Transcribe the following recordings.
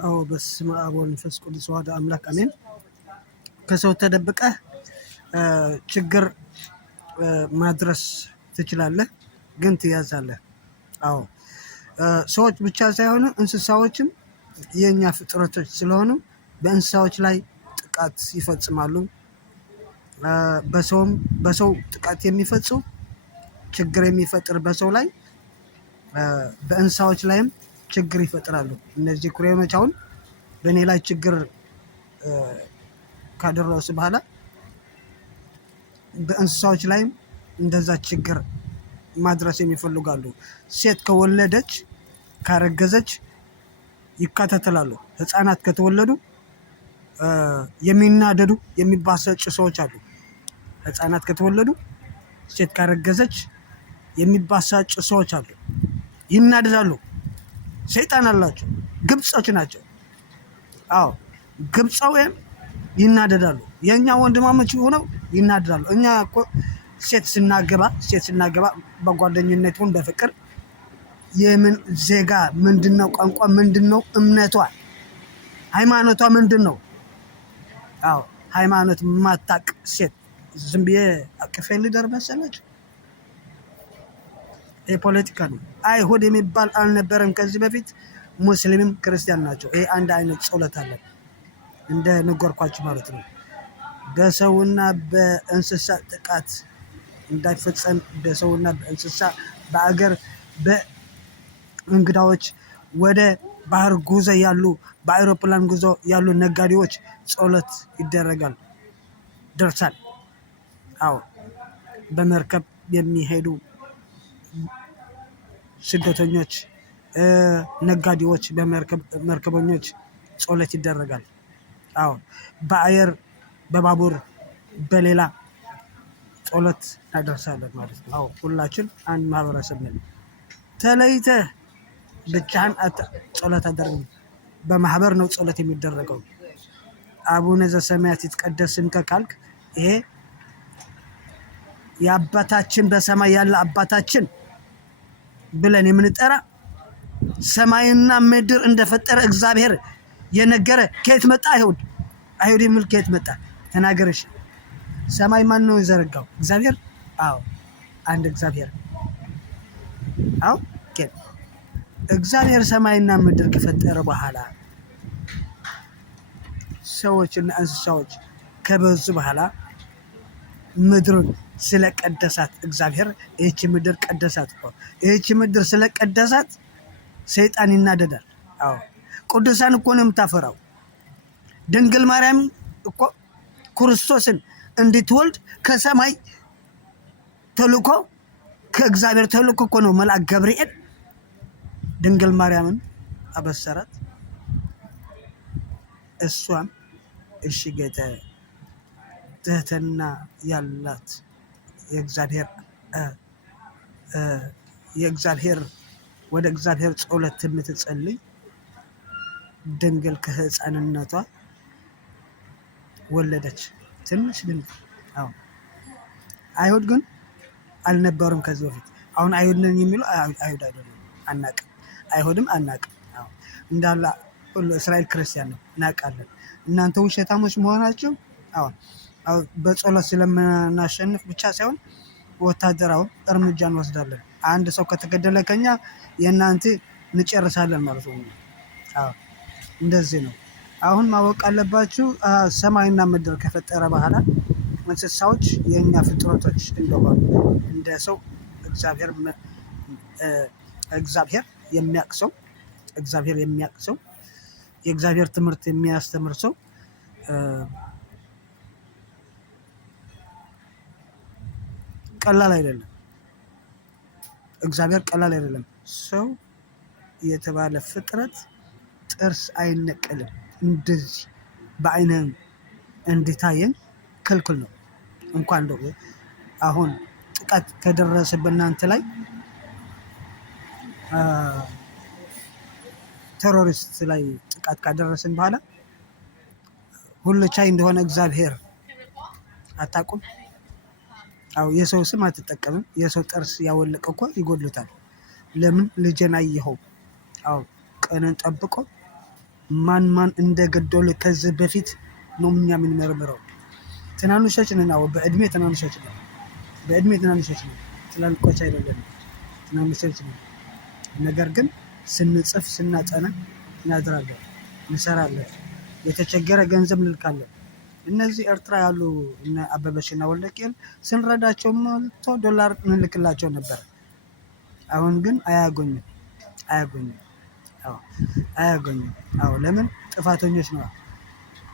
አዎ በስመ አብ ወመንፈስ ቅዱስ አሐዱ አምላክ አሜን። ከሰው ተደብቀህ ችግር ማድረስ ትችላለህ፣ ግን ትያዛለህ። አዎ ሰዎች ብቻ ሳይሆኑ እንስሳዎችም የኛ ፍጥረቶች ስለሆኑ በእንስሳዎች ላይ ጥቃት ይፈጽማሉ። በሰው ጥቃት የሚፈጽም ችግር የሚፈጥር በሰው ላይ በእንስሳዎች ላይም ችግር ይፈጥራሉ። እነዚህ ኩሬኖች አሁን በእኔ ላይ ችግር ካደረሱ በኋላ በእንስሳዎች ላይም እንደዛ ችግር ማድረስ የሚፈልጋሉ። ሴት ከወለደች ካረገዘች ይካተታሉ። ህፃናት ከተወለዱ የሚናደዱ የሚባሰጩ ሰዎች አሉ። ህፃናት ከተወለዱ ሴት ካረገዘች የሚባሳጩ ሰዎች አሉ። ይናደዳሉ። ሰይጣን አላቸው። ግብጾች ናቸው። አዎ ግብፃውያን ይናደዳሉ። የኛ ወንድማሞች ሆነው ይናደዳሉ። እኛ እኮ ሴት ስናገባ በጓደኝነት ይሁን በፍቅር የምን ዜጋ ምንድነው፣ ቋንቋ ምንድነው፣ እምነቷ ሃይማኖቷ ምንድነው? አዎ ሃይማኖት ማታቅ ሴት ዝም ብዬ አቅፌ ልደር መሰለች? የፖለቲካ ነው። አይሁድ የሚባል አልነበረም ከዚህ በፊት። ሙስሊምም ክርስቲያን ናቸው። ይሄ አንድ አይነት ጸሎት አለ እንደ ነገርኳችሁ ማለት ነው። በሰውና በእንስሳ ጥቃት እንዳይፈጸም በሰውና በእንስሳ በአገር በእንግዳዎች ወደ ባህር ጉዞ ያሉ በአውሮፕላን ጉዞ ያሉ ነጋዴዎች ጸሎት ይደረጋል፣ ደርሳል። አዎ በመርከብ የሚሄዱ ስደተኞች፣ ነጋዴዎች በመርከበኞች ጸሎት ይደረጋል። አዎ በአየር በባቡር በሌላ ጸሎት እናደርሳለን ማለት ነው። አዎ ሁላችን አንድ ማህበረሰብ ነን። ተለይተህ ብቻህን ጸሎት አደርግም። በማህበር ነው ጸሎት የሚደረገው። አቡነ ዘበሰማያት ይትቀደስ ስምከ ካልክ ይሄ የአባታችን በሰማይ ያለ አባታችን ብለን የምንጠራ ሰማይና ምድር እንደፈጠረ እግዚአብሔር የነገረ ከየት መጣ? አይሁድ የሚል ከየት መጣ? ተናገረሽ። ሰማይ ማን ነው የዘረጋው? እግዚአብሔር። አዎ አንድ እግዚአብሔር። አዎ እግዚአብሔር ሰማይና ምድር ከፈጠረ በኋላ ሰዎችና እንስሳዎች ከበዙ በኋላ ምድሩን ስለቀደሳት እግዚአብሔር ይህች ምድር ቀደሳት እኮ። ይህች ምድር ስለቀደሳት ሰይጣን ይናደዳል። አዎ ቅዱሳን እኮ ነው የምታፈራው። ድንግል ማርያም እኮ ክርስቶስን እንድትወልድ ከሰማይ ተልኮ ከእግዚአብሔር ተልኮ እኮ ነው መልአክ ገብርኤል ድንግል ማርያምን አበሰራት። እሷም እሺ ጌታ ትህትና ያላት የእግዚአብሔር ወደ እግዚአብሔር ጸሎት የምትጸልይ ድንግል ከህፃንነቷ ወለደች። ትንሽ ድንግል። አዎ አይሁድ ግን አልነበሩም ከዚህ በፊት። አሁን አይሁድ ነን የሚሉ አይሁድ አይደለም፣ አናቅም። አይሁድም አናቅም። አዎ እንዳለ ሁሉ እስራኤል ክርስቲያን ነው፣ እናውቃለን። እናንተ ውሸታሞች መሆናችሁ አዎ በጸሎት ስለምናሸንፍ ብቻ ሳይሆን ወታደራዊ እርምጃ እንወስዳለን። አንድ ሰው ከተገደለ ከኛ የእናንተ እንጨርሳለን ማለት ነው። አዎ እንደዚህ ነው። አሁን ማወቅ አለባችሁ ሰማይና ምድር ከፈጠረ በኋላ እንስሳዎች የኛ ፍጥረቶች እንደሆኑ እንደ ሰው እግዚአብሔር የሚያውቅ ሰው የእግዚአብሔር ትምህርት የሚያስተምር ሰው ቀላል አይደለም። እግዚአብሔር ቀላል አይደለም። ሰው የተባለ ፍጥረት ጥርስ አይነቀልም። እንደዚህ በአይነን እንድታየን ክልክል ነው። እንኳን ደግሞ አሁን ጥቃት ከደረሰ በእናንተ ላይ ቴሮሪስት ላይ ጥቃት ካደረስን በኋላ ሁሉ ቻይ እንደሆነ እግዚአብሔር አታውቁም? አዎ የሰው ስም አትጠቀምም። የሰው ጥርስ ያወለቀ እኮ ይጎድሉታል። ለምን? ልጄን አየኸው? አዎ ቀንን ጠብቆ ማን እንደገደሉ ከዚህ በፊት ነው እኛ የምንመረምረው። ትናንሾች ነን። በእድሜ ትናንሾች ነን። ትላልቆች አይደለም፣ ትናንሾች ነን። ነገር ግን ስንጽፍ ስናጠና እናድራለን፣ እንሰራለን፣ የተቸገረ ገንዘብ እንልካለን። እነዚህ ኤርትራ ያሉ እነ አበበችና ወልደቂል ስንረዳቸው $100 እንልክላቸው ነበር። አሁን ግን አያገኙም። ለምን? ጥፋተኞች ነው።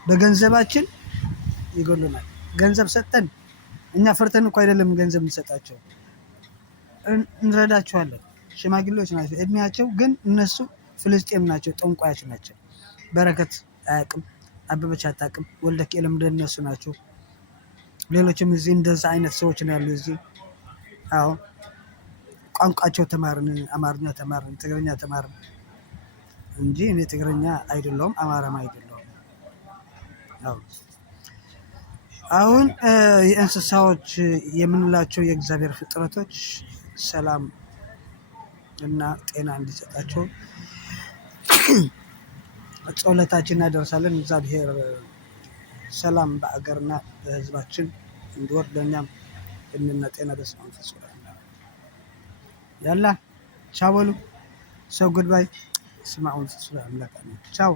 በገንዘባችን ይገሉናል። ገንዘብ ሰጠን እኛ ፈርተን እኮ አይደለም ገንዘብ እንሰጣቸው፣ እንረዳቸዋለን። ሽማግሌዎች ናቸው እድሜያቸው፣ ግን እነሱ ፍልስጤም ናቸው፣ ጠንቋዮች ናቸው። በረከት አያውቅም፣ አበበች አታውቅም፣ ወልደቂልም እንደነሱ ናቸው። ሌሎችም እዚህ እንደዛ አይነት ሰዎች ነው ያሉ እዚህ። ቋንቋቸው ተማርን፣ አማርኛ ተማርን፣ ትግርኛ ተማርን እንጂ እኔ ትግርኛ አይደለሁም አማራም አይደለሁም። አሁን የእንስሳዎች የምንላቸው የእግዚአብሔር ፍጥረቶች ሰላም እና ጤና እንዲሰጣቸው ጸሎታችን እናደርሳለን። እግዚአብሔር ሰላም በአገርና በሕዝባችን እንዲወርድ ለእኛም እድሜና ጤና በስመ አብ ወመንፈስ ቅዱስ ያላ ቻው በሉ። ሰው ጉድባይ ስማውን ስለ አምላክ ቻው